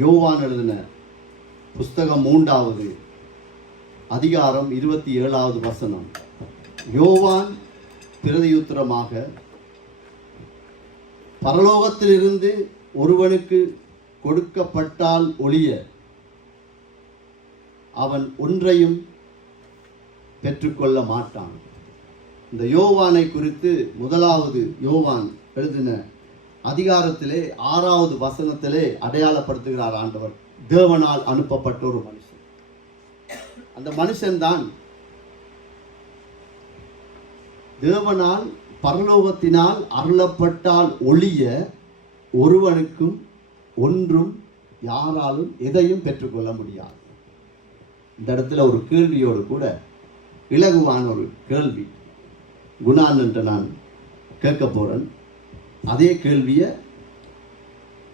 யோவான் எழுதின புஸ்தகம் 3வது அதிகாரம் 27வது வசனம். யோவான் பிரதியுத்தரமாக, பரலோகத்திலிருந்து ஒருவனுக்கு கொடுக்கப்பட்டால் ஒழிய அவன் ஒன்றையும் பெற்றுக்கொள்ள மாட்டான். இந்த யோவானை குறித்து 1வது யோவான் எழுதின அதிகாரத்திலே 6வது வசனத்திலே அடையாளப்படுத்துகிறார் ஆண்டவர். தேவனால் அனுப்பப்பட்ட ஒரு மனுஷன். அந்த மனுஷன்தான் தேவனால் பரலோகத்தினால் அருளப்பட்டால் ஒழிய ஒருவனுக்கும் ஒன்றும் யாராலும் எதையும் பெற்றுக்கொள்ள முடியாது. இந்த இடத்துல ஒரு கேள்வியோடு கூட இலகுவான ஒரு கேள்வி குணான் என்று நான் கேட்க போறேன். அதே கேள்வியை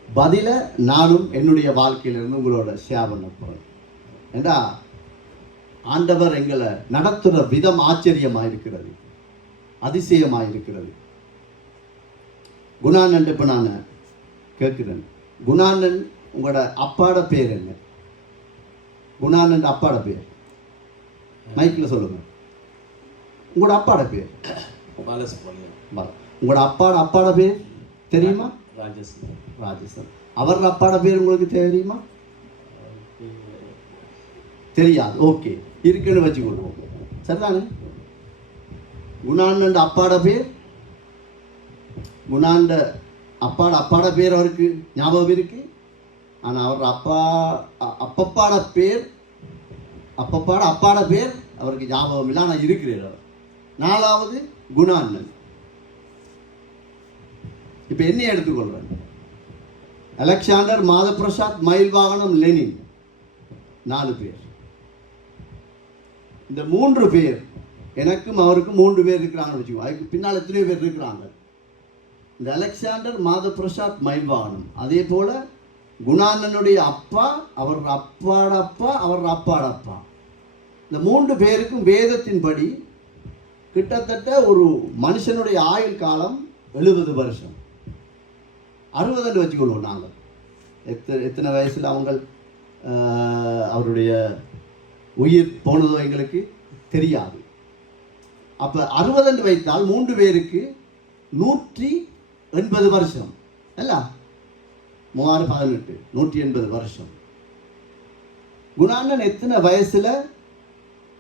பதில நானும் என்னுடைய வாழ்க்கையிலிருந்து உங்களோட ஷேர் பண்ண போறேன். ஏண்டா ஆண்டவர் எங்களை நடத்துகிற விதம் ஆச்சரியமாயிருக்கிறது, அதிசயமாயிருக்கிறது. குணானன் இப்போ நான் கேட்கிறேன், குணானன் உங்களோட அப்பாட பேர் என்ன? குணானன் அப்பாட பேர் மைக்கில் சொல்லுங்க. உங்களோட அப்பாட பேர்? உங்களோட அப்பாட பேர் தெரியுமா? ராஜேசன். அவர் அப்பாட பேர் உங்களுக்கு தெரியுமா? தெரியாது. ஓகே, இருக்குன்னு வச்சுக்கொள்வோம். சரிதானே? குணாண்ட அப்பாட பேர், குணாண்ட அப்பாட பேர் அவருக்கு ஞாபகம் இருக்கு. ஆனால் அவர் அப்பாட பேர் அவருக்கு ஞாபகம் இல்லை, ஆனால் இருக்கிறார். 4வது குணாண்ணன். இப்ப என்ன எடுத்துக்கொள்றேன்? அலெக்சாண்டர், மாதபிரசாத், மயில்வாகனம், லெனின், 4 பேர். இந்த 3 பேர், எனக்கும் அவருக்கும் 3 பேர் இருக்கிறாங்கன்னு வச்சுக்கோ. அதுக்கு பின்னால் எத்தனையோ பேர் இருக்கிறாங்க. இந்த அலெக்சாண்டர், மாதபிரசாத், மயில்வாகனம், அதே போல குணானனுடைய அப்பா, அவர் அப்பாட அப்பா, அவர் அப்பாட அப்பா. இந்த 3 பேருக்கும் வேதத்தின்படி கிட்டத்தட்ட ஒரு மனுஷனுடைய ஆயுள் காலம் 70 வருஷம், 60 வச்சுக்கொள்வோம். நாங்கள் எத்தனை வயசில் அவங்க அவருடைய உயிர் போனதோ எங்களுக்கு தெரியாது. அப்போ 60 வைத்தால் 3 பேருக்கு 180 வருஷம் அல்ல? 3 18 180 வருஷம். குணானன் எத்தனை வயசுல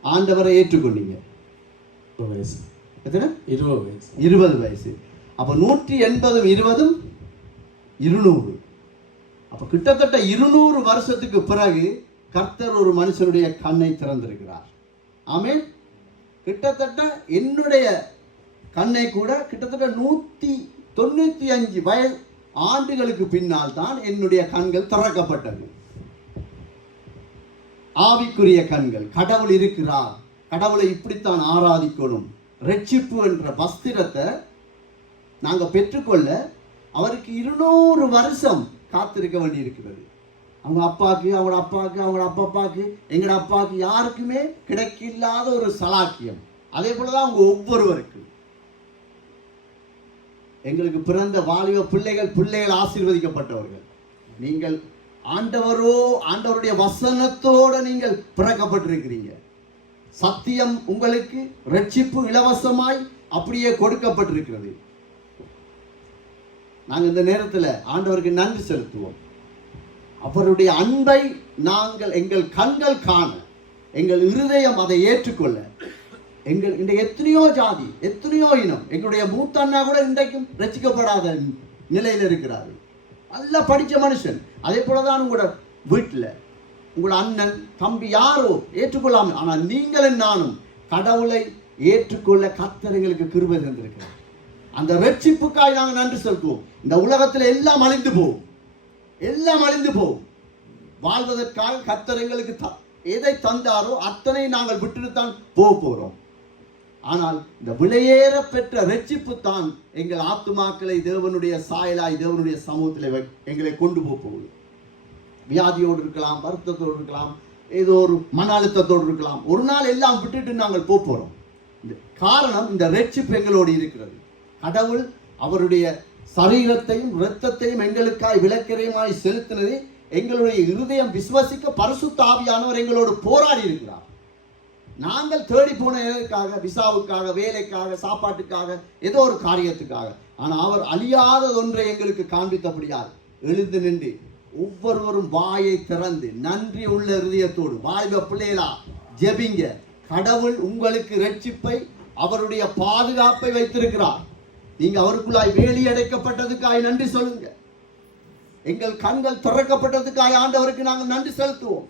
ஆண்டவரை ஏற்றுக்கொண்டீங்க? எத்தனை? 20 வயசு. அப்ப 180 20 200. அப்ப கிட்டத்தட்ட 200 வருஷத்துக்கு பிறகு கர்த்தர் ஒரு மனுஷனுடைய கண்ணை திறந்திருக்கிறார். ஆமென். கிட்டத்தட்ட என்னுடைய கண்ணை கூட கிட்டத்தட்ட 195 ஆண்டுகளுக்கு பின்னால் தான் என்னுடைய கண்கள் திறக்கப்பட்டது. ஆவிக்குரிய கண்கள். கடவுள் இருக்கிறார், கடவுளை இப்படித்தான் ஆராதிக்கணும். ரட்சிப்பு என்ற வஸ்திரத்தை நாங்க பெற்றுக்கொள்ள அவருக்கு 200 வருஷம் காத்திருக்க வேண்டி இருக்கிறது. அவங்க அப்பாக்கு, அவங்களோட அப்பாக்கு, அவங்களோட அப்பாக்கு, எங்களோட அப்பாக்கு யாருக்குமே கிடைக்கில்லாத ஒரு சலாக்கியம். அதே போலதான் அவங்க ஒவ்வொருவருக்கும். எங்களுக்கு பிறந்த வாலிப பிள்ளைகள் ஆசீர்வதிக்கப்பட்டவர்கள். நீங்கள் ஆண்டவருடைய வசனத்தோட நீங்கள் பிறக்கப்பட்டிருக்கிறீங்க. சத்தியம் உங்களுக்கு ரட்சிப்பு இலவசமாய் அப்படியே கொடுக்கப்பட்டிருக்கிறது. நாங்கள் இந்த நேரத்தில் ஆண்டவருக்கு நன்றி செலுத்துவோம். அவருடைய அன்பை நாங்கள் எங்கள் கண்கள் காண, எங்கள் இருதயம் அதை ஏற்றுக்கொள்ள, இந்த எத்தனையோ ஜாதி, எத்தனையோ இனம், எங்களுடைய மூத்த அண்ணா கூட இன்றைக்கும் ரசிக்கப்படாத நிலையில் இருக்கிறார்கள். நல்லா படித்த மனுஷன். அதே போலதான் உங்களோட வீட்டில் உங்களோட அண்ணன் தம்பி யாரோ ஏற்றுக்கொள்ளாமல், ஆனால் நீங்களும் நானும் கடவுளை ஏற்றுக்கொள்ள கர்த்தர் எங்களுக்கு கிருபை தந்திருக்கிறார். அந்த ரட்சிப்புக்காய் நாங்கள் நன்றி செலுத்துவோம். இந்த உலகத்தில் எல்லாம் அழிந்து போகும், எல்லாம் அழிந்து போகும். வாழ்வதற்காக கர்த்தர் எங்களுக்கு எதை தந்தாரோ அத்தனை நாங்கள் விட்டுத்தான் போகிறோம். ஆனால் இந்த விலையேற பெற்ற ரட்சிப்பு தான் எங்கள் ஆத்துமாக்களை தேவனுடைய சாயலாய் தேவனுடைய சமூகத்தில் எங்களை கொண்டு போகுது. வியாதியோடு இருக்கலாம், வருத்தத்தோடு இருக்கலாம், ஏதோ ஒரு மன அழுத்தத்தோடு இருக்கலாம். ஒரு நாள் எல்லாம் விட்டுட்டு நாங்கள் போகிறோம். காரணம், இந்த ரட்சிப்பு எங்களோடு இருக்கிறது. கடவுள் அவருடைய சரீரத்தையும் இரத்தத்தையும் எங்களுக்காய் விலக்கிரயமாய் செலுத்தினதை எங்களுடைய இருதயம் விசுவாசிக்க பரிசுத்த ஆவியானவர் எங்களோடு போராடி இருக்கிறார். நாங்கள் தேடி போனதற்காக, விசாவுக்காக, வேலைக்காக, சாப்பாட்டுக்காக, ஏதோ ஒரு காரியத்துக்காக. ஆனால் அவர் அழியாத ஒன்றை எங்களுக்கு காண்பித்தபடியால் எழுந்து நின்று ஒவ்வொருவரும் வாயை திறந்து நன்றி உள்ள இருதயத்தோடு வாலிப பிள்ளைகளா ஜெபிங்க. கடவுள் உங்களுக்கு இரட்சிப்பை, அவருடைய பாதுகாப்பை வைத்திருக்கிறார். நீங்க அவருக்குள்ளாய் வேலி அடைக்கப்பட்டதுக்காய் நன்றி சொல்லுங்க. எங்கள் கண்கள் திறக்கப்பட்டதுக்காய் ஆண்டவருக்கு நாங்கள் நன்றி செலுத்துவோம்.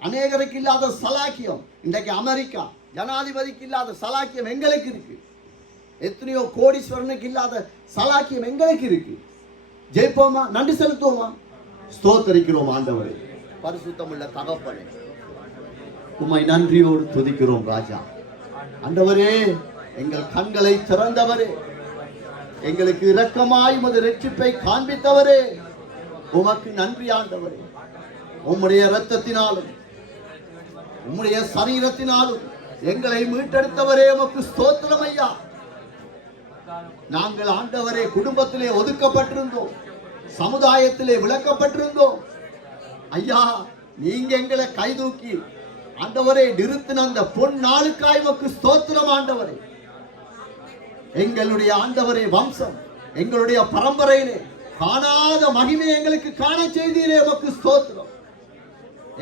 அநேகருக்கு இல்லாத சலாக்கியம் இன்றைக்கு அமெரிக்கா ஜனாதிபதிக்கு இல்லாத சலாக்கியம் எங்களுக்கு இருக்கு. எத்தனையோ கோடீஸ்வரனுக்கு இல்லாத சலாக்கியம் எங்களுக்கு இருக்கு. ஜெயிப்போமா? நன்றி செலுத்துவோமா? ஸ்தோத்தரிக்கிறோம் ஆண்டவரே. பரிசுத்தமுள்ள தகப்பனே, உம்மை நன்றியோடு துதிக்கிறோம் ராஜா. ஆண்டவரே, எங்கள் கண்களை திறந்தவரே, எங்களுக்கு இரக்கமாய் உமது இரட்சிப்பை காண்பித்தவரே, உமக்கு நன்றி ஆண்டவரே. உம்முடைய இரத்தத்தினாலும் உம்முடைய சரீரத்தினாலும் எங்களை மீட்டெடுத்தவரே, உமக்கு ஸ்தோத்திரம் ஐயா. நாங்கள் ஆண்டவரே குடும்பத்திலே ஒதுக்கப்பட்டிருந்தோம், சமுதாயத்திலே விளக்கப்பட்டிருந்தோம் ஐயா. நீங்க எங்களை கைதூக்கி ஆண்டவரே நிறுத்தின அந்த பொன் நாளுக்காய் உமக்கு ஸ்தோத்திரம் ஆண்டவரே. எங்களுடைய ஆண்டவரே வம்சம், எங்களுடைய பரம்பரையிலே காணாத மகிமை எங்களுக்கு காண செய்தீரே, உமக்கு ஸ்தோத்திரம்.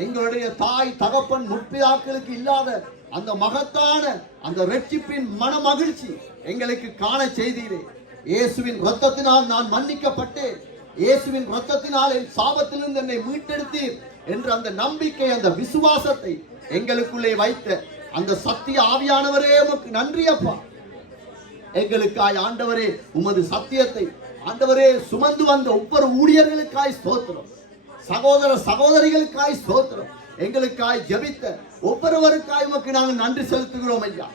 எங்களுடைய தாய் தகப்பன் முற்பிதாக்களுக்கு இல்லாத அந்த மகத்தான அந்த இரட்சிப்பின் மன மகிழ்ச்சி எங்களுக்கு காண செய்தீரே. இயேசுவின் இரத்தத்தினால் நான் மன்னிக்கப்பட்டேன், இயேசுவின் இரத்தத்தினால் என் சாபத்திலிருந்து என்னை மீட்டெடுத்தீர் என்ற அந்த நம்பிக்கை, அந்த விசுவாசத்தை எங்களுக்குள்ளே வைத்த அந்த சத்திய ஆவியானவரே, உமக்கு நன்றி அப்பா. எங்களுக்காய் ஆண்டவரே உமது சத்தியத்தை ஆண்டவரே சுமந்து வந்த ஒவ்வொரு ஊழியர்களுக்காய் ஸ்தோத்திரம். சகோதர சகோதரிகளுக்காய் ஸ்தோத்திரம். எங்களுக்காய் ஜெபித்த ஒவ்வொருவருக்காய் உமக்கு நாங்கள் நன்றி செலுத்துகிறோம் ஐயா.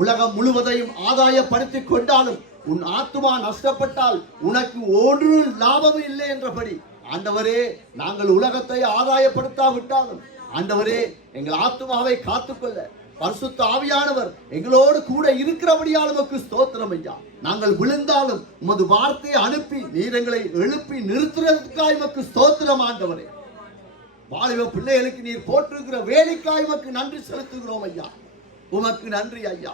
உலகம் முழுவதையும் ஆதாயப்படுத்திக் கொண்டாலும் உன் ஆத்துமா நஷ்டப்பட்டால் உனக்கு ஒரு லாபமும் இல்லை என்றபடி ஆண்டவரே, நாங்கள் உலகத்தை ஆதாயப்படுத்தாவிட்டாலும் ஆண்டவரே எங்கள் ஆத்துமாவை காத்துக்கொள்ள பரிசுத்த ஆவியானவர் எங்களோடு கூட இருக்கிறபடியால் உமக்கு ஸ்தோத்திரம் ஐயா. நாங்கள் விழுந்தாலும் உமது வார்த்தையை அனுப்பி நீர் எங்களை எழுப்பி நிறுத்துறதுக்காய் உமக்கு ஸ்தோத்திரம் ஆண்டவரே. வாலிப பிள்ளைகளுக்கு நீர் போட்டிருக்கிற வேலைக்காய் உமக்கு நன்றி செலுத்துகிறோம் ஐயா. உமக்கு நன்றி ஐயா.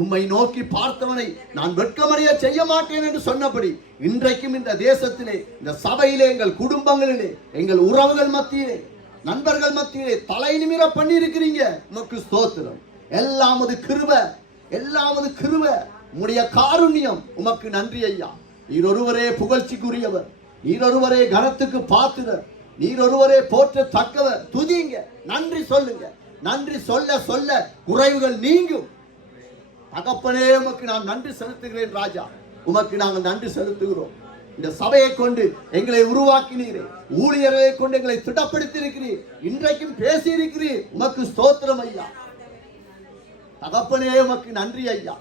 உம்மை நோக்கி பார்த்தவனை நான் வெட்கமடைய செய்ய மாட்டேன் என்று சொன்னபடி இன்றைக்கும் இந்த தேசத்திலே, இந்த சபையிலே, எங்கள் குடும்பங்களிலே, எங்கள் உறவுகள் மத்தியிலே, நண்பர்கள் மத்தியிலே தலை நிமிர பண்ணி இருக்கிறீங்க. உமக்கு ஸ்தோத்திரம். எல்லாமது கிருபை, எல்லாமது கிருபை, உம்முடைய காருண்யம், உமக்கு நன்றி ஐயா. நீர் ஒருவரே புகழ்ச்சிக்குரியவர், நீர் ஒருவரே கனத்துக்கு பாத்திரர், நீர் ஒருவரே போற்ற தக்கவர். துதிங்க, நன்றி சொல்லுங்க. நன்றி சொல்ல சொல்ல குறைவுகள் நீங்கும். தகப்பனே, உமக்கு நான் நன்றி செலுத்துகிறேன் ராஜா. உமக்கு நாங்கள் நன்றி செலுத்துகிறோம். இந்த சபையை கொண்டு எங்களை உருவாக்கினீரே, ஊழியர்களை கொண்டு எங்களை திடப்படுத்தி இருக்கிறீர், இன்றைக்கும் பேசி இருக்கிறீர். உமக்கு ஸ்தோத்திரம் ஐயா. தகப்பனே, உமக்கு நன்றி ஐயா.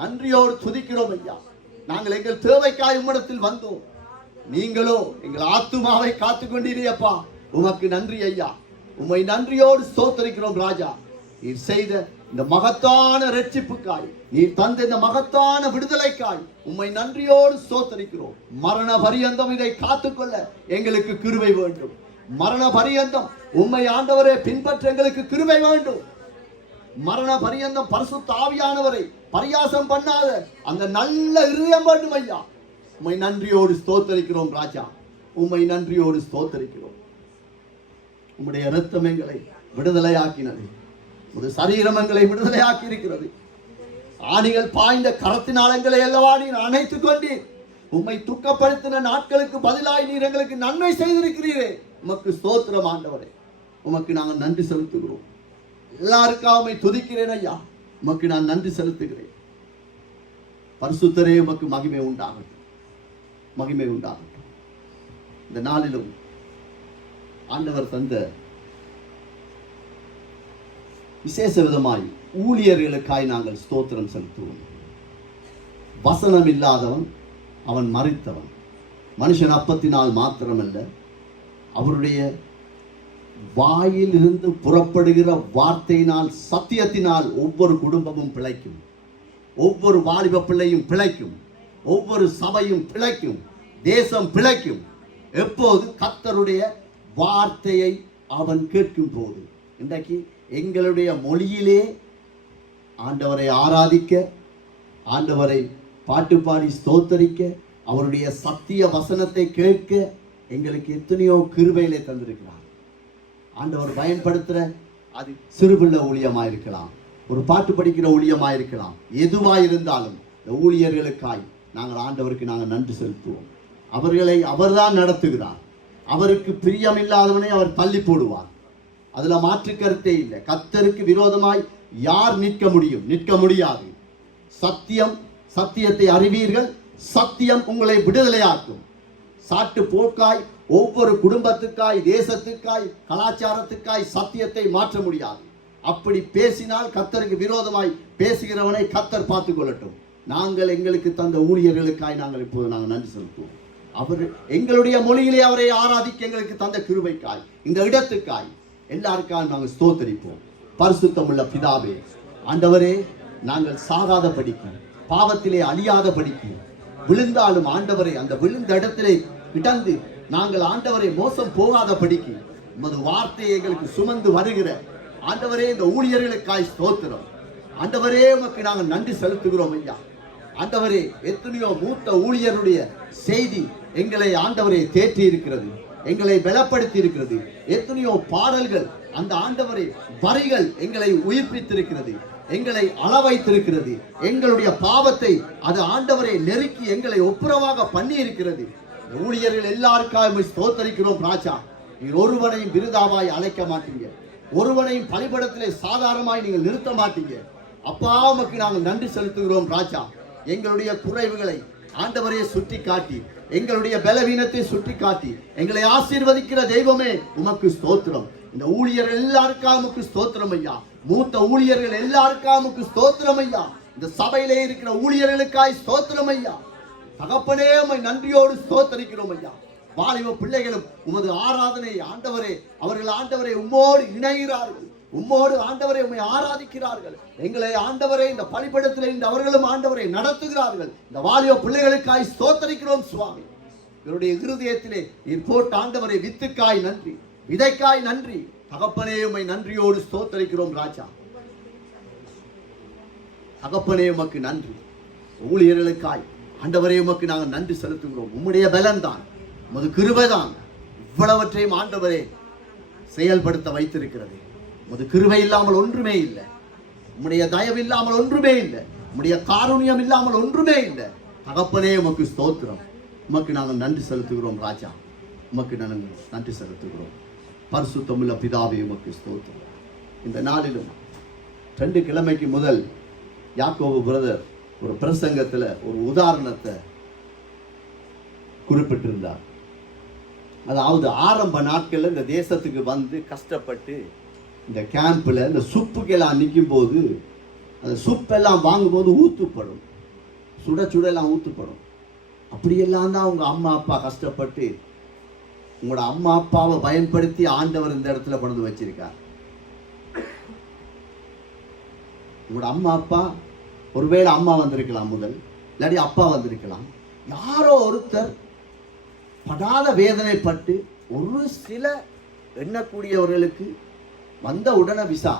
நன்றியோடு துதிக்கிறோம் ஐயா. நாங்கள் எங்கள் தேவைக்காய் உம்மிடத்தில் வந்தோம், நீங்களோ எங்கள் ஆத்துமாவை காத்துக் கொண்டீரேப்பா. உமக்கு நன்றி ஐயா. உம்மை நன்றியோடு ஸ்தோத்திரிக்கிறோம் ராஜா. நீர் செய்த இந்த மகத்தான இரட்சிப்புக்காய், நீர் தந்த இந்த மகத்தான விடுதலைக்காய் உம்மை நன்றியோடு ஸ்தோத்திரிக்கிறோம். மரண பரியந்தம் இதை காத்துக்கொள்ள எங்களுக்கு கிருபை வேண்டும். மரண பரியந்தம் உம்மை ஆண்டவரே பின்பற்ற எங்களுக்கு கிருபை வேண்டும். மரண பரியந்தம் பரிசுத்த ஆவியானவரை பரியாசம் பண்ணாத அந்த நல்ல இருதயம் வேண்டும் ஐயா. உம்மை நன்றியோடு ஸ்தோத்திரிக்கிறோம் ராஜா. உம்மை நன்றியோடு ஸ்தோத்திரிக்கிறோம். உம்முடைய இரத்தம் எங்களை விடுதலையாக்கினது, உமது சரீரம் எங்களை விடுதலையாக்கி இருக்கிறது. ஆணிகள் பாய்ந்த கரத்தினால் எங்களை அல்லவா நீர் அணைத்துக் கொண்டீர். உம்மை துக்கப்படுத்தின நாட்களுக்கு பதிலாய் நீர் எங்களுக்கு நன்மை செய்திருக்கிறீரே. உமக்கு ஸ்தோத்திரம் ஆண்டவரே. உமக்கு நாங்கள் நன்றி செலுத்துகிறோம். எல்லாருக்காக உம்மை துதிக்கிறேன் ஐயா. உமக்கு நான் நன்றி செலுத்துகிறேன். பரிசுத்தரே, உமக்கு மகிமை உண்டாகட்டும், மகிமை உண்டாகட்டும். இந்த நாளிலும் ஆண்டவர் தந்த விசேஷ விதமாய் ஊழியர்களுக்காய் நாங்கள் ஸ்தோத்திரம் செலுத்துவோம். வசனம் இல்லாதவன் அவன் மரித்தவன். மனுஷன் அப்பத்தினால் மாத்திரமல்ல, அவருடைய வாயில் இருந்து புறப்படுகிற வார்த்தையினால், சத்தியத்தினால் ஒவ்வொரு குடும்பமும் பிழைக்கும், ஒவ்வொரு வாலிப பிள்ளையும் பிழைக்கும், ஒவ்வொரு சபையும் பிழைக்கும், தேசம் பிழைக்கும். எப்போது? கர்த்தருடைய வார்த்தையை அவன் கேட்கும் போது. இன்றைக்கு எங்களுடைய மொழியிலே ஆண்டவரை ஆராதிக்க, ஆண்டவரை பாட்டு பாடி ஸ்தோத்தரிக்க, அவருடைய சத்திய வசனத்தை கேட்க எங்களுக்கு எத்தனையோ கிருபையிலே தந்திருக்கிறார். ஆண்டவர் பயன்படுத்துகிற அது சிறுபிள்ளை ஊழியமாக இருக்கலாம், ஒரு பாட்டு படிக்கிற ஊழியமாக இருக்கலாம், எதுவாக இருந்தாலும் இந்த ஊழியர்களுக்காய் நாங்கள் ஆண்டவருக்கு நாங்கள் நன்றி செலுத்துவோம். அவர்களை அவர்தான் நடத்துகிறார். அவருக்கு பிரியமில்லாதவனை அவர் தள்ளி போடுவார். அதுல மாற்று கருத்தே இல்லை. கர்த்தருக்கு விரோதமாய் யார் நிற்க முடியும்? நிற்க முடியாது. சத்தியம், சத்தியத்தை அறிவீர்கள், சத்தியம் உங்களை விடுதலையாக்கும். சாட்டு போக்காய் ஒவ்வொரு குடும்பத்துக்காய், தேசத்துக்காய், கலாச்சாரத்துக்காய் சத்தியத்தை மாற்ற முடியாது. அப்படி பேசினால் கர்த்தருக்கு விரோதமாய் பேசுகிறவனை கர்த்தர் பார்த்துக் கொள்ளட்டும். நாங்கள் எங்களுக்கு தந்த ஊழியர்களுக்காய் நாங்கள் இப்போது நாங்கள் நன்றி செலுத்துவோம். அவர் எங்களுடைய மொழியிலே அவரை ஆராதிக்க எங்களுக்கு தந்த கிருபைக்காய், இந்த இடத்துக்காய் எல்லாருக்காக நாங்கள் ஸ்தோத்தரிப்போம். பரிசுத்தமுள்ள பிதாவே, ஆண்டவரே, நாங்கள் சாகாத படிக்க, பாவத்திலே அழியாத படிக்க, விழுந்தாலும் ஆண்டவரை அந்த விழுந்த இடத்திலே கிடந்து நாங்கள் ஆண்டவரை மோசம் போகாத படிக்க உமது வார்த்தையை எங்களுக்கு சுமந்து வருகிற ஆண்டவரே, இந்த ஊழியர்களுக்காய் ஸ்தோத்திரம். ஆண்டவரே, உமக்கு நாங்கள் நன்றி செலுத்துகிறோம் ஐயா. ஆண்டவரே, எத்தனையோ மூத்த ஊழியருடைய செய்தி எங்களை ஆண்டவரை தேற்றி இருக்கிறது, எங்களை பலப்படுத்தி இருக்கிறது. எத்தனையோ பாடல்கள், அந்த ஆண்டவரை வரிகள் எங்களை உயிர்ப்பித்திருக்கிறது, எங்களை அளவைத்திருக்கிறது. எங்களுடைய பாவத்தை அது ஆண்டவரை நெருக்கி எங்களை ஒப்புரவாக பண்ணி இருக்கிறது. ஊழியர்கள் எல்லாருக்காக ஸ்தோத்தரிக்கிறோம் ராஜா. நீர் ஒருவனையும் விருதாவாய் அழைக்க மாட்டீங்க, ஒருவனையும் பலிபடத்திலே சாதாரணமாய் நீங்கள் நிறுத்த மாட்டீங்க. அப்பா, உமக்கு நாங்கள் நன்றி செலுத்துகிறோம் ராஜா. எங்களுடைய குறைவுகளை ஆண்டவரையே சுட்டி காட்டி, எங்களுடைய பலவீனத்தை சுட்டி காட்டி எங்களை ஆசீர்வதிக்கிற தெய்வமே உமக்கு ஸ்தோத்திரம். இந்த ஊழியர்கள் எல்லாருக்காக உமக்கு ஸ்தோத்திரம் ஐயா. மூத்த ஊழியர்கள் எல்லாருக்காக உமக்கு ஸ்தோத்திரம் ஐயா. இந்த சபையிலே இருக்கிற ஊழியர்களுக்காய் ஸ்தோத்திரம் ஐயா. தகப்பனே, உம்மை நன்றியோடு ஸ்தோத்தரிக்கிறோம் ஐயா. வாலிப பிள்ளைகளும் உமது ஆராதனை ஆண்டவரே, அவர்கள் ஆண்டவரை உம்மோடு இணைகிறார்கள், உம்மோடு ஆண்டவரை உம்மை ஆராதிக்கிறார்கள். எங்களை ஆண்டவரை இந்த பலிபீடத்திலே இந்த அவர்களும் ஆண்டவரை நடத்துகிறார்கள். இந்த வாலிப பிள்ளைகளுக்காய் ஸ்தோத்தரிக்கிறோம் சுவாமி. இவருடைய இருதயத்திலே நீர் போட்ட ஆண்டவரை வித்துக்காய் நன்றி, விதைக்காய் நன்றி. தகப்பனே, உம்மை நன்றியோடு ஸ்தோத்தரிக்கிறோம் ராஜா. தகப்பனே, உமக்கு நன்றி. ஊழியர்களுக்காய் ஆண்டவரே உமக்கு நாங்கள் நன்றி செலுத்துகிறோம். உம்முடைய பலன் தான், உமது கிருபைதான் இவ்வளவற்றையும் ஆண்டவரே செயல்படுத்த வைத்திருக்கிறது. உமது கிருபை இல்லாமல் ஒன்றுமே இல்லை, உம்முடைய தயவு இல்லாமல் ஒன்றுமே இல்லை, உம்முடைய காருண்யம் இல்லாமல் ஒன்றுமே இல்லை. தகப்பனே, உமக்கு ஸ்தோத்திரம். உமக்கு நாங்கள் நன்றி செலுத்துகிறோம் ராஜா. உமக்கு நாங்கள் நன்றி செலுத்துகிறோம். பரிசுத்தமுள்ள பிதாவே, உமக்கு ஸ்தோத்திரம். இந்த நாளிலும் 2 கிழமைக்கு முதல் யாக்கோபு பிரதர் ஒரு பிரசங்கத்தில் ஒரு உதாரணத்தை குறிப்பிட்டிருந்தார். அதாவது ஆரம்ப நாட்களில் இந்த தேசத்துக்கு வந்து கஷ்டப்பட்டு இந்த கேம்பில் இந்த சுப்புக்கெல்லாம் நிற்கும் போது அந்த சுப்பெல்லாம் வாங்கும்போது ஊற்றுப்படும், சுட சுடெல்லாம் ஊற்றுப்படும். அப்படியெல்லாம் தான் அவங்க அம்மா அப்பா கஷ்டப்பட்டு உங்களோட அம்மா அப்பாவை பயன்படுத்தி ஆண்டவர் இந்த இடத்துல கொண்டு வச்சிருக்கார். உங்களோட அம்மா அப்பா, ஒருவேளை அம்மா வந்திருக்கலாம் முதல், இல்லாட்டி அப்பா வந்திருக்கலாம். யாரோ ஒருத்தர் படாத வேதனைப்பட்டு, ஒரு சில எண்ணக்கூடியவர்களுக்கு வந்த உடனே விசா.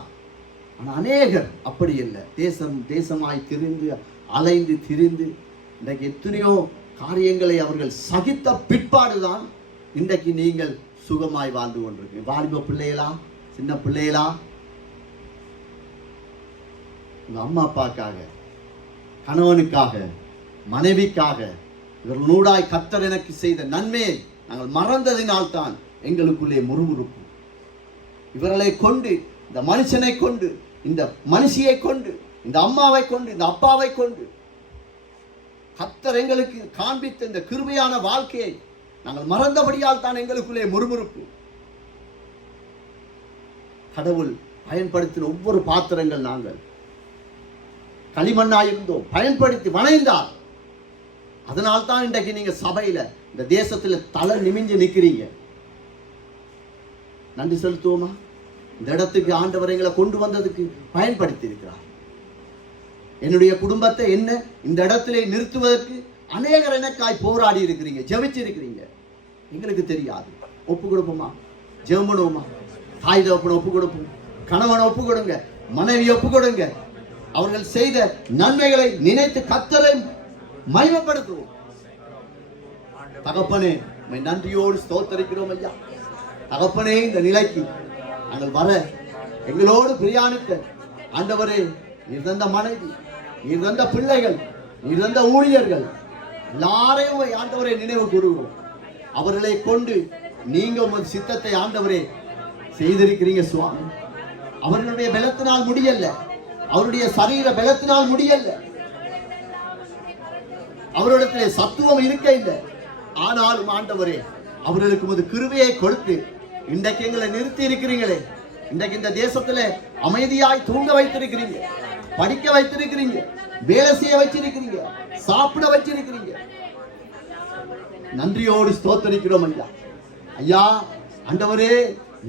ஆனால் அநேகர் அப்படி இல்லை. தேசமாய் திரிந்து அலைந்து திரிந்து இன்றைக்கு எத்தனையோ காரியங்களை அவர்கள் சகித்த பிற்பாடுதான் இன்றைக்கு நீங்கள் சுகமாய் வாழ்ந்து கொண்டிருக்கு. வாலிப பிள்ளைகளா, சின்ன பிள்ளைகளா, உங்க அம்மா அப்பாக்காக, கணவனுக்காக, மனைவிக்காக, இவர்களூடாய் கர்த்தர் எனக்கு செய்த நன்மையை நாங்கள் மறந்ததினால்தான் எங்களுக்குள்ளே முறுமுறுப்பு. இவர்களை கொண்டு, இந்த மனுஷனை கொண்டு, இந்த மனுஷியை கொண்டு, இந்த அம்மாவை கொண்டு, இந்த அப்பாவை கொண்டு கர்த்தர் எங்களுக்கு காண்பித்த இந்த கிருபையான வாழ்க்கையை நாங்கள் மறந்தபடியால் தான் எங்களுக்குள்ளே முறுமுறுப்பு. கடவுள் பயன்படுத்தின ஒவ்வொரு பாத்திரங்கள் நாங்கள் களிமண்ணாயிருந்தோம், பயன்படுத்தி வணைந்தார். அதனால் தான் இன்றைக்கு நீங்க சபையில, இந்த தேசத்துல தலை நிமிஞ்சு நிற்கிறீங்க. நன்றி செலுத்துவோமா? இந்த இடத்துக்கு ஆண்டவர் எங்களை கொண்டு வந்ததுக்கு பயன்படுத்தி இருக்கிறார். என்னுடைய குடும்பத்தை என்ன இந்த இடத்திலே நிறுத்துவதற்கு அநேகர் எனக்காய் போராடி இருக்கிறீங்க, ஜெபிச்சு இருக்கிறீங்க. எங்களுக்கு தெரியாது. ஒப்பு கொடுப்போமா? ஜெபம் பண்ணுவோமா? தாய் தகப்பனை ஒப்பு கொடுப்போம், கணவனை ஒப்பு கொடுங்க, மனைவி ஒப்பு கொடுங்க. அவர்கள் செய்த நன்மைகளை நினைத்து கர்த்தரை மகிமைப்படுத்துவோம். தகப்பனே, நன்றியோடு ஸ்தோத்தரிக்கிறோம் ஐயா. தகப்பனே, இந்த நிலைக்கு நாங்கள் வர எங்களோடு பிரியாணிக்க ஆண்டவரே, நீர் தந்த மனைவி, நீர் தந்த பிள்ளைகள், நீர் தந்த ஊழியர்கள் எல்லாரையும் ஆண்டவரை நினைவு கூறுகிறோம். அவர்களை கொண்டு நீங்க உமது சித்தத்தை ஆண்டவரே செய்திருக்கிறீங்க சுவாமி. அவர்களுடைய பலத்தினால் முடியல, அவருடைய சரீர பலத்தினால் முடியல, அவரிடத்திலே சத்துவம் இருக்க இல்லை. ஆனாலும் ஆண்டவரே, அவர்களுக்கு உமது கிருபையை கொடுத்து இன்றைக்கு எங்களை நிறுத்தி இருக்கிறீங்களே. இன்றைக்கு இந்த தேசத்துல அமைதியாய் தூங்க வைத்திருக்கிறீங்க, படிக்க வைத்திருக்கிறீங்க, வேலை செய்ய வச்சிருக்கிறீங்க, சாப்பிட வச்சிருக்கிறீங்க. நன்றியோடு ஸ்தோத்தரிக்கிறோம் ஐயா. ஐயா ஆண்டவரே,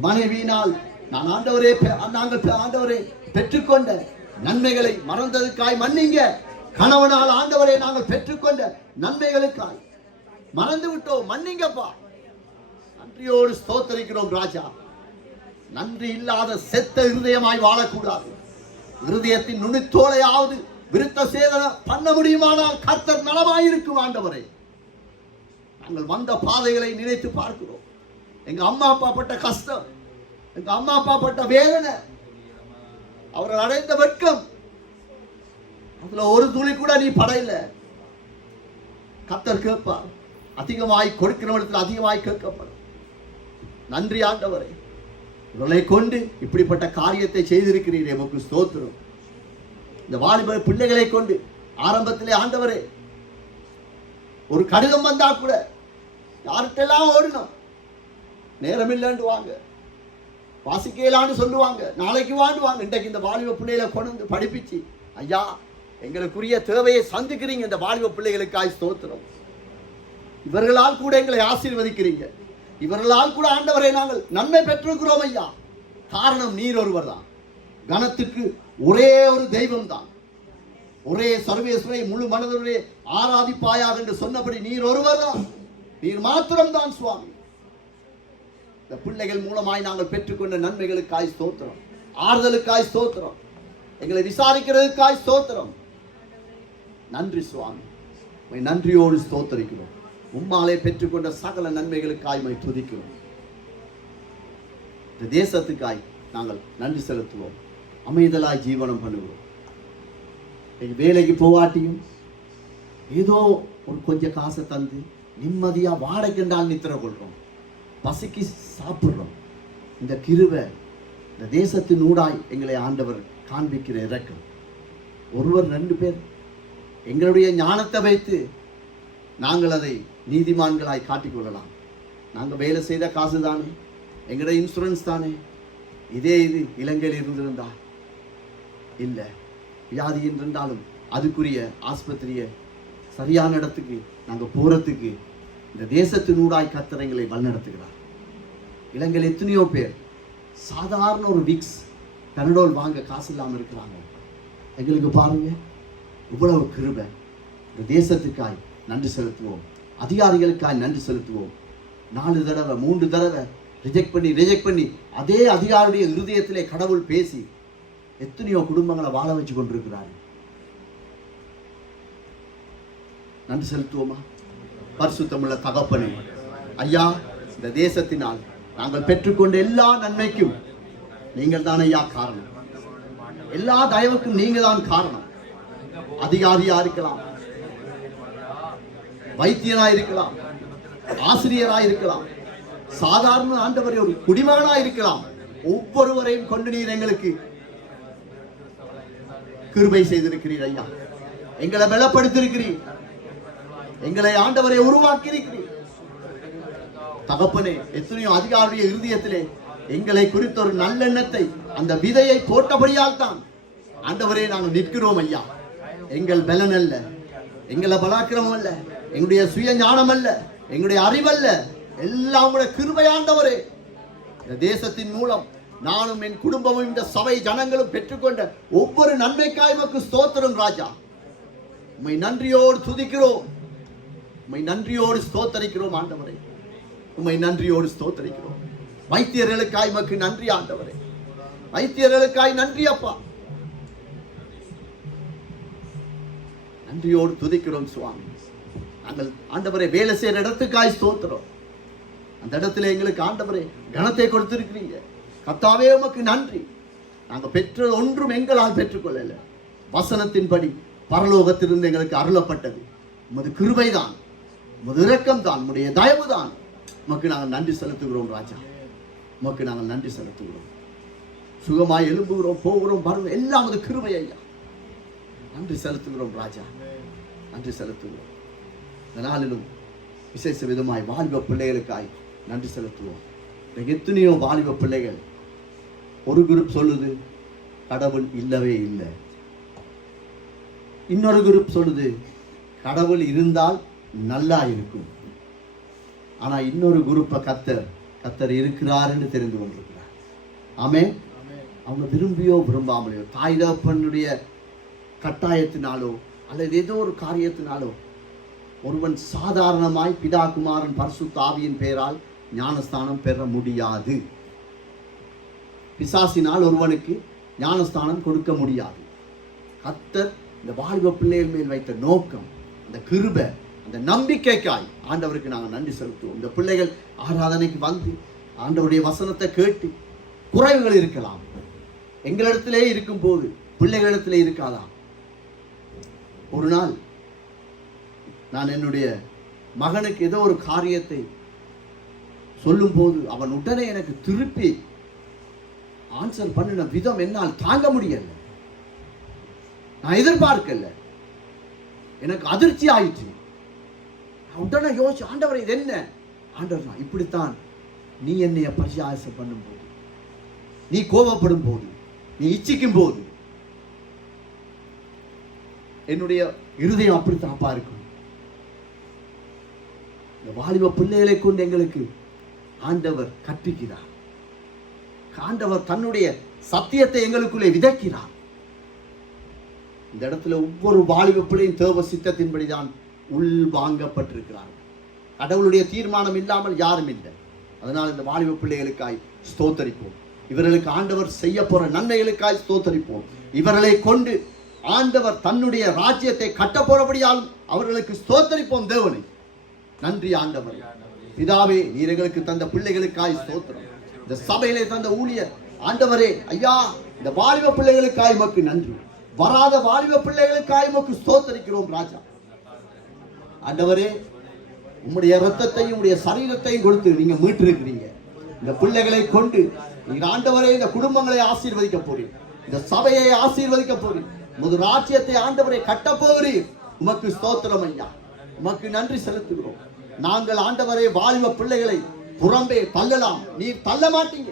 மனைவியினால் நான் ஆண்டவரே நாங்கள் ஆண்டவரே பெற்றுக்கொண்ட நன்மைகளை மறந்ததுக்காய் மன்னிங்க. கணவனால் ஆண்டவரே நாங்கள் பெற்றுக்கொண்ட நன்மைகளுக்காய் மறந்து விட்டோம், மன்னிங்கப்பா. நன்றியோடு ஸ்தோத்தரிக்கிறோம் ராஜா. நன்றி இல்லாத செத்த இருதயமாய் வாழக்கூடாது. இருதயத்தின் நுனித்தோலையாவது விருத்த சேதனை பண்ண முடியுமானால் கர்த்தர் நலமாயிருக்கும் ஆண்டவரே. நாங்கள் வந்த பாதைகளை நினைத்து பார்க்கிறோம். எங்க அம்மா அப்பா பட்ட கஷ்டம், எங்க அம்மா அப்பா பட்ட வேதனை, அவர்கள் அடைந்த வெட்கம், அதுல ஒரு துளி கூட நீ படையில. கர்த்தர் கேட்பார். அதிகமாய் கொடுக்கிறவனத்தில் அதிகமாய் கேட்கப்படும். நன்றி ஆண்டவரே, இவர்களை கொண்டு இப்படிப்பட்ட காரியத்தை செய்திருக்கிறீரே, உமக்கு ஸ்தோத்திரம். இந்த வாலிப பிள்ளைகளை கொண்டு ஆரம்பத்திலே ஆண்டவரே, ஒரு கடிதம் வந்தா கூட யார்கிட்டெல்லாம் ஓடணும், நேரம் இல்லைன்னு வாங்க, வாசிக்கலான்னு சொல்லுவாங்க, நாளைக்கு வாண்டுவாங்க. இன்றைக்கு இந்த வாலிப பிள்ளைகளை கொண்டு படிப்பிச்சு ஐயா எங்களுக்குரிய தேவையை சந்திக்கிறீங்க. இந்த வாலிப பிள்ளைகளுக்காய் ஸ்தோத்திரம். இவர்களால் கூட எங்களை ஆசீர்வதிக்கிறீங்க. இவர்களால் கூட ஆண்டவரை நாங்கள் நன்மை பெற்றிருக்கிறோம் ஐயா. காரணம் நீர் ஒருவர் தான். கனத்துக்கு ஒரே ஒரு தெய்வம் தான். ஒரே சர்வேஸ்வரை முழு மனதுடைய ஆராதிப்பாயாக என்று சொன்னபடி நீர் ஒருவர் தான், நீர் மாத்திரம் தான் சுவாமி. இந்த பிள்ளைகள் மூலமாய் நாங்கள் பெற்றுக்கொண்ட நன்மைகளுக்காய் ஸ்தோத்திரம், ஆறுதலுக்காய் ஸ்தோத்திரம், எங்களை விசாரிக்கிறதுக்காய் ஸ்தோத்திரம். நன்றி சுவாமி, நன்றியோடு ஸ்தோத்தரிக்கிறோம். உம்மாலே பெற்றுக்கொண்ட சகல நன்மைகளுக்காய் துதிக்கிறோம். இந்த தேசத்துக்காய் நாங்கள் நன்றி செலுத்துவோம். அமைதலாய் ஜீவனம் பண்ணுவோம். வேலைக்கு போகாட்டியும் ஏதோ ஒரு கொஞ்சம் காசை தந்து நிம்மதியா வாடகைண்டால் நித்திர கொள்றோம், பசிக்கு சாப்பிடுறோம். இந்த கிருபை, இந்த தேசத்தின் ஊடாய் எங்களை ஆண்டவர் காண்பிக்கிற இரக்கம். ஒருவர் ரெண்டு பேர் எங்களுடைய ஞானத்தை வைத்து நாங்கள் அதை நீதிமான்களாய் காட்டிக்கொள்ளலாம். நாங்கள் வேலை செய்த காசு தானே, எங்களுடைய இன்சூரன்ஸ் தானே. இதே இது இலங்கையில் இருந்திருந்தா இல்லை, வியாதி இருந்தாலும் அதுக்குரிய ஆஸ்பத்திரியை சரியான இடத்துக்கு நாங்கள் போகிறதுக்கு இந்த தேசத்தினூடாய் கர்த்தர் எங்களை வழிநடத்துகிறார். இலங்கையில் எத்தனையோ பேர் சாதாரண ஒரு விக்ஸ் பெனடோல் வாங்க காசு இல்லாமல் இருக்கிறாங்க. எங்களுக்கு பாருங்க இவ்வளவு கிருபை. இந்த தேசத்துக்காய் நன்றி செலுத்துவோம், அதிகாரிகளுக்காய் நன்றி செலுத்துவோம். 4 தடவை 3 தடவை ரிஜெக்ட் பண்ணி அதே அதிகாரியுடைய இருதயத்திலே கடவுள் பேசி எத்தனையோ குடும்பங்களை வாழ வச்சு கொண்டிருக்கிறார். நன்றி செலுத்துவோமா? பரிசுத்தமுள்ள தகப்பனே, ஐயா இந்த தேசத்தினால் நாங்கள் பெற்றுக்கொண்ட எல்லா நன்மைக்கும் நீங்கள் தான் ஐயா காரணம். எல்லா தயவுக்கும் நீங்க தான் காரணம். அதிகாரியா இருக்கலாம், வைத்தியனா இருக்கலாம், ஆசிரியரா இருக்கலாம், சாதாரண ஆண்டவரே ஒரு குடிமகனா இருக்கலாம். ஒவ்வொருவரையும் கொண்டு நீர் எங்களுக்கு கிருபை செய்திருக்கிறீர் ஐயா. எங்களை பலப்படுத்தியிருக்கிறீர், எங்களை ஆண்டவரை உருவாக்கி இருக்கிறீர். தகப்பனே, எத்தனையோ அதிகாரியுடைய இருதயத்திலே எங்களை குறித்த ஒரு நல்லெண்ணத்தை அந்த விதையை போட்டபடியால் தான் ஆண்டவரே நாங்கள் நிற்கிறோம் ஐயா. எங்கள் பலன் அல்ல, எங்களை பலாக்கிரமம் அல்ல, எங்களுடைய சுய ஞானம் அல்ல, எங்களுடைய அறிவல்ல, எல்லாம் உங்களுடைய கிருபை ஆண்டவரே. இந்த தேசத்தின் மூலம் நானும் என் குடும்பமும் இந்த சபை ஜனங்களும் பெற்றுக்கொண்ட ஒவ்வொரு நன்மைக்காய் உமக்கு ஸ்தோத்திரம் ராஜா. உம்மை நன்றியோடு துதிக்கிறோம், உம்மை நன்றியோடு ஸ்தோத்தரிக்கிறோம் ஆண்டவரே. உம்மை நன்றியோடு ஸ்தோத்திரிக்கிறோம். வைத்தியர்களுக்காய் உமக்கு நன்றி ஆண்டவரே. வைத்தியர்களுக்காய் நன்றி அப்பா. நன்றியோடு துதிக்கிறோம் சுவாமி. நாங்கள் ஆண்டவரே வேலை செய்யற இடத்துக்காய் ஸ்தோத்திரம். அந்த இடத்துல எங்களுக்கு ஆண்டவரே கனத்தை கொடுத்திருக்கிறீங்க. கர்த்தாவே உமக்கு நன்றி. நாங்கள் பெற்ற ஒன்றும் எங்களால் பெற்றுக்கொள்ளல. வசனத்தின்படி பரலோகத்திலிருந்து எங்களுக்கு அருளப்பட்டது உமது கிருபைதான், உமது இரக்கம் தான், உம்முடைய தயவு தான். உமக்கு நாங்கள் நன்றி செலுத்துகிறோம் ராஜா. உமக்கு நாங்கள் நன்றி செலுத்துகிறோம். சுகமாய் எழும்புகிறோம், போகிறோம், வருகிறோம், எல்லாம் உமது கிருபை ஐயா. நன்றி செலுத்துகிறோம் ராஜா, நன்றி செலுத்துகிறோம். நாளிலும் விசேஷ விதமாய் வாலிப பிள்ளைகளுக்காய் நன்றி செலுத்துவோம். எத்தனையோ வாலிப பிள்ளைகள் ஒரு குரூப் சொல்லுது கடவுள் இல்லவே இல்லை, இன்னொரு குரூப் சொல்லுது கடவுள் இருந்தால் நல்லா இருக்கும். ஆனா இன்னொரு குரூப்பை கத்தர் இருக்கிறார் என்று தெரிந்து கொண்டிருக்கிறார். ஆமென். அவங்க விரும்பியோ விரும்பாமலையோ, தாய் தகப்பனுடைய கட்டாயத்தினாலோ அல்லது ஏதோ ஒரு காரியத்தினாலோ ஒருவன் சாதாரணமாய் பிதா குமாரன் பரிசுத்த ஆவியின் பெயரால் ஞானஸ்தானம் பெற முடியாது. பிசாசினால் ஒருவனுக்கு ஞானஸ்தானம் கொடுக்க முடியாது. கர்த்தர் இந்த வாலிப பிள்ளைகள் மேல் வைத்த நோக்கம், அந்த கிருபை, அந்த நம்பிக்கைக்காய் ஆண்டவருக்கு நாங்கள் நன்றி செலுத்துவோம். இந்த பிள்ளைகள் ஆராதனைக்கு வந்து ஆண்டவருடைய வசனத்தை கேட்டு குறைவுகள் இருக்கலாம், எங்களிடத்திலே இருக்கும் போது பிள்ளைகளிடத்திலே இருக்காதா? ஒரு நாள் நான் என்னுடைய மகனுக்கு ஏதோ ஒரு காரியத்தை சொல்லும் போது அவன் உடனே எனக்கு திருப்பி ஆன்சர் பண்ணின விதம் என்னால் தாங்க முடியல. நான் எதிர்பார்க்கல, எனக்கு அதிர்ச்சி ஆயிடுச்சு. உடனே யோசிச்சு, ஆண்டவரை இது என்ன? ஆண்டவர் இப்படித்தான் நீ என்னைய பரியாசம் பண்ணும் போது, நீ கோபப்படும் போது, நீ இச்சிக்கும் போது என்னுடைய இருதயம் அப்படித்தான்ப்பா இருக்கும். இந்த வாலிப பிள்ளைகளை கொண்டு எங்களுக்கு ஆண்டவர் கற்பிக்கிறார். ஆண்டவர் தன்னுடைய சத்தியத்தை எங்களுக்குள்ளே விதைக்கிறார். இந்த இடத்துல ஒவ்வொரு வாலிப பிள்ளையும் தேவ சித்தத்தின்படிதான் உள் வாங்கப்பட்டிருக்கிறார். கடவுளுடைய தீர்மானம் இல்லாமல் யாரும் இல்லை. அதனால் இந்த வாலிப பிள்ளைகளுக்காய் ஸ்தோத்தரிப்போம். இவர்களுக்கு ஆண்டவர் செய்ய போற நன்மைகளுக்காய் ஸ்தோத்தரிப்போம். இவர்களை கொண்டு ஆண்டவர் தன்னுடைய ராஜ்யத்தை கட்ட போறபடியால் அவர்களுக்கு ஸ்தோத்தரிப்போம். தேவனை நன்றி ஆண்டவர். பிதாவே, நீர் எங்களுக்கு தந்த பிள்ளைகளுக்காய் ஸ்தோத்திரம். இந்த சபையிலே தந்த ஊழியர் ஆண்டவரே ஐயா, இந்த வாலிப பிள்ளைகளுக்காய் உமக்கு நன்றி. வராத வாலிப பிள்ளைகளுக்காய் உமக்கு ஸ்தோத்தரிக்கிறோம் ராஜா. ஆண்டவரே, உம்முடைய இரத்தத்தையும் உம்முடைய சரீரத்தையும் கொடுத்து நீங்க மீட்டிருக்கிறீங்க. இந்த பிள்ளைகளை கொண்டு நீங்க ஆண்டவரே இந்த குடும்பங்களை ஆசீர்வதிக்க போறீங்க, இந்த சபையை ஆசீர்வதிக்க போறீங்க, உமது ராஜ்யத்தை ஆண்டவரை கட்ட போகிறீர். உமக்கு ஸ்தோத்திரம் ஐயா, உமக்கு நன்றி செலுத்துகிறோம். நாங்கள் ஆண்டவரே வாலிப பிள்ளைகளை புறம்பே தள்ளலாம், நீர் தள்ள மாட்டீங்க.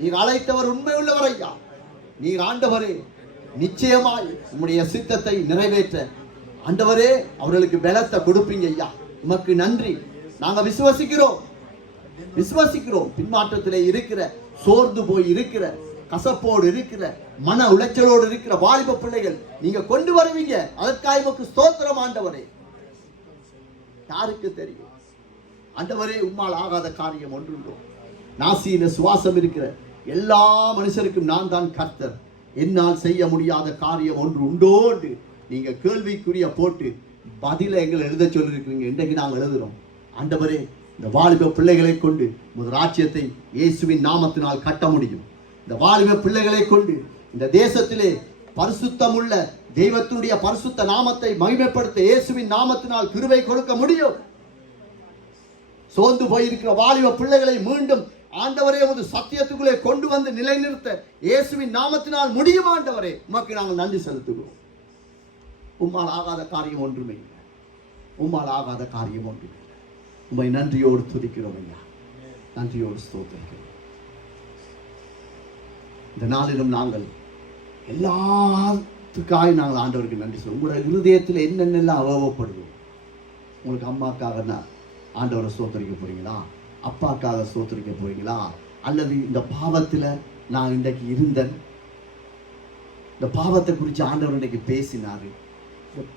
நீர் அழைத்தவர் உண்மை உள்ளவர் ஐயா. நீர் ஆண்டவரே நிச்சயமாய் உம்முடைய சித்தத்தை நிறைவேற்ற ஆண்டவரே அவர்களுக்கு பலத்தை கொடுப்பீங்க ஐயா. உமக்கு நன்றி. நாங்க விசுவாசிக்கிறோம். பின்மாற்றத்திலே இருக்கிற, சோர்ந்து போய் இருக்கிற, கசப்போடு இருக்கிற, மன உளைச்சலோடு இருக்கிற வாலிப பிள்ளைகள் நீங்க கொண்டு வருவீங்க. அதற்காக உமக்கு ஸ்தோத்திரம் ஆண்டவரே. யாருக்கு தெரியும் ஆண்டவரே, உம்மால் ஆகாத காரியம் ஒன்றுண்டோ? நாசியில சுவாசம் இருக்கிற எல்லா மனுஷருக்கும் நான் தான் கர்த்தர், என்னால் செய்ய முடியாத காரியம் ஒன்று உண்டோண்டு நீங்க கேள்விக்குரிய போட்டு பதில எங்களை எழுத சொல்லிருக்கிறீங்க. இன்றைக்கு நாங்கள் எழுதுறோம். ஆண்டவரே, இந்த வாலிப பிள்ளைகளை கொண்டு உமது ராஜ்யத்தை இயேசுவின் நாமத்தினால் கட்ட முடியும். இந்த வாலிப பிள்ளைகளை கொண்டு இந்த தேசத்திலே பரிசுத்தமுள்ள தெய்வத்துடைய பரிசுத்த நாமத்தை மகிமைப்படுத்த இயேசுவின் நாமத்தினால் கிருபை கொடுக்க முடியும். சோர்ந்து போயிருக்கிற வாலிப பிள்ளைகளை மீண்டும் ஆண்டவரே உமது சத்தியத்துக்குள்ளே கொண்டு வந்து நிலைநிறுத்த இயேசுவின் நாமத்தினால் முடியும். ஆண்டவரே, உமக்கு நாங்கள் நன்றி செலுத்துகிறோம். உம்மால் ஆகாத காரியம் ஒன்றுமே இல்லை. உம்மால் ஆகாத காரியம் ஒன்றுமே இல்லை. உம்மை நன்றியோடு துதிக்கிறோம் ஐயா, நன்றியோடு ஸ்தோத்திரிக்கிறோம். இந்த நாளிலும் நாங்கள் எல்லாத்துக்காக நாங்கள் ஆண்டவருக்கு நன்றி சொல்லுவோம். உங்களோட இருதயத்தில் என்னென்னலாம் அவப்படுவோம். உங்களுக்கு அம்மாக்காக ஆண்டவரை ஸ்தோத்திரிக்க போறீங்களா? அப்பாக்காக ஸ்தோத்திரிக்க போறீங்களா? அல்லது இந்த பாவத்தில் நான் இன்றைக்கு இருந்தேன், இந்த பாவத்தை குறித்து ஆண்டவர் இன்றைக்கு பேசினாரு,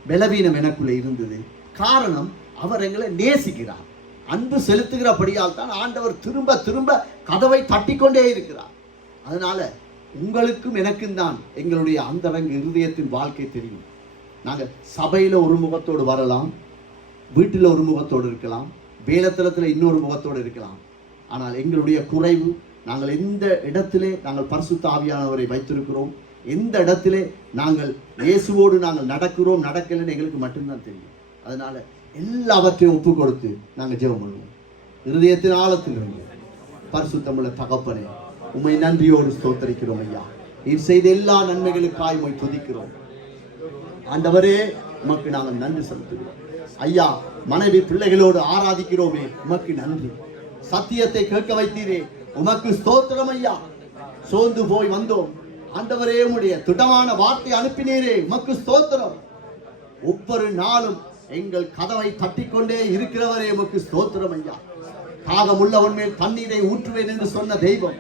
பலவீனம் எனக்குள்ள இருந்தது. காரணம், அவர் எங்களை நேசிக்கிறார். அன்பு செலுத்துகிறபடியால் தான் ஆண்டவர் திரும்ப திரும்ப கதவை தட்டிக்கொண்டே இருக்கிறார். அதனால உங்களுக்கும் எனக்கும் தான் எங்களுடைய அந்தரங்க இருதயத்தின் வாழ்க்கை தெரியும். நாங்கள் சபையில் ஒரு முகத்தோடு வரலாம், வீட்டில் ஒரு முகத்தோடு இருக்கலாம், வேலைத்தலத்தில் இன்னொரு முகத்தோடு இருக்கலாம். ஆனால் எங்களுடைய குறைவு, நாங்கள் எந்த இடத்திலே நாங்கள் பரிசுத்த ஆவியானவரை வைத்திருக்கிறோம், எந்த இடத்திலே நாங்கள் இயேசுவோடு நாங்கள் நடக்கிறோம் நடக்கலைன்னு எங்களுக்கு மட்டும்தான் தெரியும். அதனால எல்லாவற்றையும் ஒப்பு கொடுத்து நாங்கள் ஜெபம் பண்ணுவோம். இருதயத்தின் ஆழத்தில் இருந்து பரிசுத்தமுள்ள தகப்பனே, உம்மை நன்றியோடு ஸ்தோத்தரிக்கிறோம் ஐயா. நீர் செய்த எல்லா நன்மைகளுக்காய் உம்மை துதிக்கிறோம் ஆண்டவரே. உமக்கு நாங்கள் நன்றி செலுத்துகிறோம் ஐயா. மனைவி பிள்ளைகளோடு ஆராதிக்கிறோமே, உமக்கு நன்றி. சத்தியத்தை கேட்க வைத்தீரே, உமக்கு ஸ்தோத்திரம் ஐயா. சோர்ந்து போய் வந்தோம் ஆண்டவரே, உம்முடைய திடமான வார்த்தை அனுப்பினீரே, உமக்கு ஸ்தோத்திரம். ஒவ்வொரு நாளும் எங்கள் கதவை தட்டிக்கொண்டே இருக்கிறவரே, உமக்கு ஸ்தோத்திரம் ஐயா. தாகம் உள்ளவன் மேல் தண்ணீரை ஊற்றுவேன் என்று சொன்ன தெய்வம்,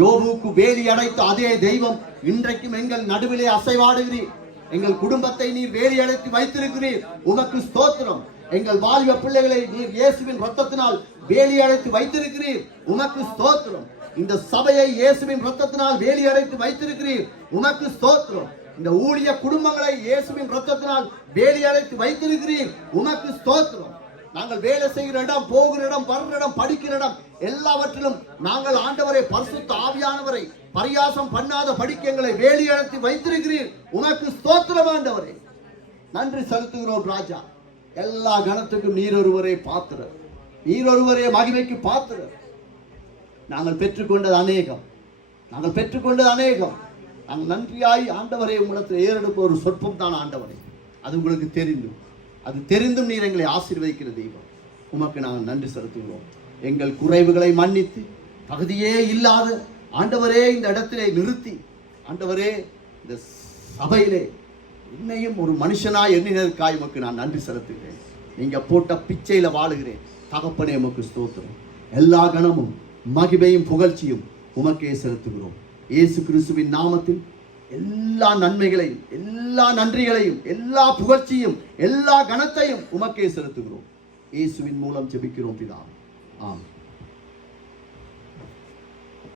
யோபுக்கு வேலி அடைத்த அதே தெய்வம் இன்றைக்கும் எங்கள் நடுவிலே அசைவாடுகிறீர். எங்கள் குடும்பத்தை நீர் வேலி அடைத்து வைத்திருக்கிறீர், உமக்கு ஸ்தோத்திரம். எங்கள் வாலிப பிள்ளைகளை நீர் இயேசுவின் இரத்தத்தினால் வேலி அடைத்து வைத்திருக்கிறீர், உமக்கு ஸ்தோத்திரம். இந்த சபையை இயேசுவின் இரத்தத்தினால் வேலி அடைத்து வைத்திருக்கிறீர், உமக்கு ஸ்தோத்திரம். இந்த ஊழிய குடும்பங்களை இயேசுவின் இரத்தத்தினால் வேலி அடைத்து வைத்திருக்கிறீர், உமக்கு ஸ்தோத்திரம். நாங்கள் வேலை செய்கிற இடம், போகிற இடம், வர்ற இடம், படிக்கிற இடம் எல்லாவற்றிலும் நாங்கள் ஆண்டவரை பரிசுத்த ஆவியானவரை பரியாசம் பண்ணாத படிக்க எங்களை வேலி அடைத்து வைத்திருக்கிறீர், உமக்கு ஸ்தோத்திரம் ஆண்டவரே. நன்றி செலுத்துகிறோம் ராஜா. எல்லா கணத்துக்கும் நீர் ஒருவரே பாத்திரர், நீர் ஒருவரே மகிமைக்கு பாத்திரர். நாங்கள் பெற்றுக்கொண்டது அநேகம், நாங்கள் பெற்றுக்கொண்டது அநேகம். நாங்கள் நன்றியாய் ஆண்டவரே உங்களிடத்தில் ஏறெடுப்ப ஒரு சொற்பம் தான் ஆண்டவரே. அது உங்களுக்கு தெரிந்தும், அது தெரிந்தும் நீர் எங்களை ஆசீர்வதிக்கிற தெய்வம், உமக்கு நாங்கள் நன்றி செலுத்துகிறோம். எங்கள் குறைவுகளை மன்னித்து தகுதியே இல்லாத ஆண்டவரே இந்த இடத்திலே நிறுத்தி ஆண்டவரே இந்த சபையிலே என்னையும் ஒரு மனுஷனாய் எண்ணினதற்காய் உமக்கு நான் நன்றி செலுத்துகிறேன். நீங்க போட்ட பிச்சையில வாழுகிறேன் தகப்பனே, உமக்கு ஸ்தோத்திரம். எல்லா கணமும் மகிமையும் புகழ்ச்சியும் உமக்கே செலுத்துகிறோம். இயேசு கிறிஸ்துவின் நாமத்தில் எல்லா நன்மைகளையும், எல்லா நன்றிகளையும், எல்லா புகழ்ச்சியும், எல்லா கணத்தையும் உமக்கே செலுத்துகிறோம். இயேசுவின் மூலம் ஜெபிக்கிறோம் பிதாவே, ஆமென்.